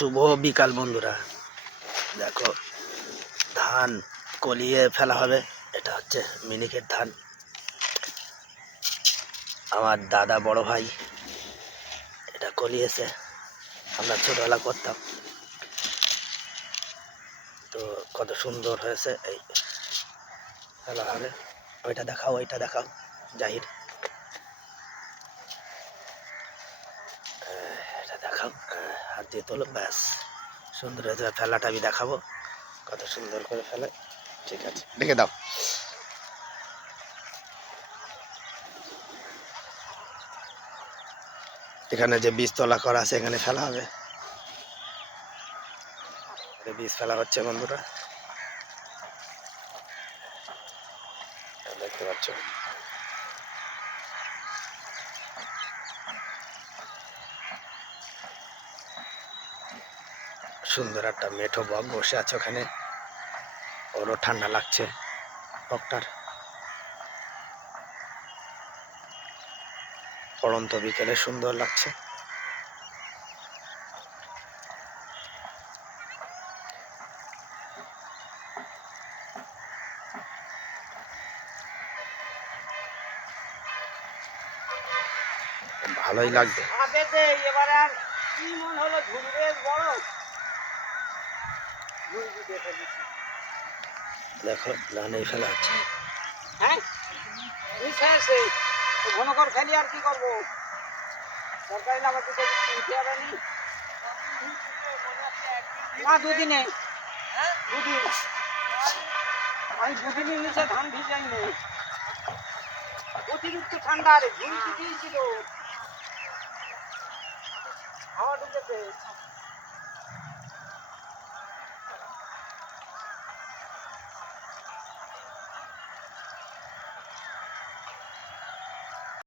শুভ বিকাল বন্ধুরা, দেখো ধান কলিয়ে ফেলা হবে। এটা হচ্ছে মিনিকেট ধান। আমার দাদা বড় ভাই এটা কলিয়েছে, আমরা ছোটবেলা করতাম। তো কত সুন্দর হয়েছে। এই ফেলা হবে। ওইটা দেখাও, ওইটা দেখাও জাহির, এটা দেখাও, হাত দিয়ে তোলো, ব্যাস সুন্দর হয়েছে। ফেলাটা আমি দেখাবো কত সুন্দর করে ফেলে। ঠিক আছে, দেখে দাও। এখানে যে বীজতলা করা আছে এখানে ফেলা হবে। বীজ ফেলা হচ্ছে বন্ধুরা, দেখতে পাচ্ছ। সুন্দর একটা মেঠো বক বসে আছে ওখানে, ওরও ঠান্ডা লাগছে বকটার। পড়ন্ত বিকেলে সুন্দর লাগছে। ভালোই লাগবে। দেখো ধানেই ফেলা হচ্ছে। ঘন কর ফেলি আর কি করবো, সরকারি আমার দিকে কিনতে হবে না। দুদিনে দুদিন আমি দুদিনের নিচে ধান ভিজাই নেই। অতিরিক্ত ঠান্ডা, রে ঝুলতে দিয়েছিল, হাওয়া ঢুকেছে।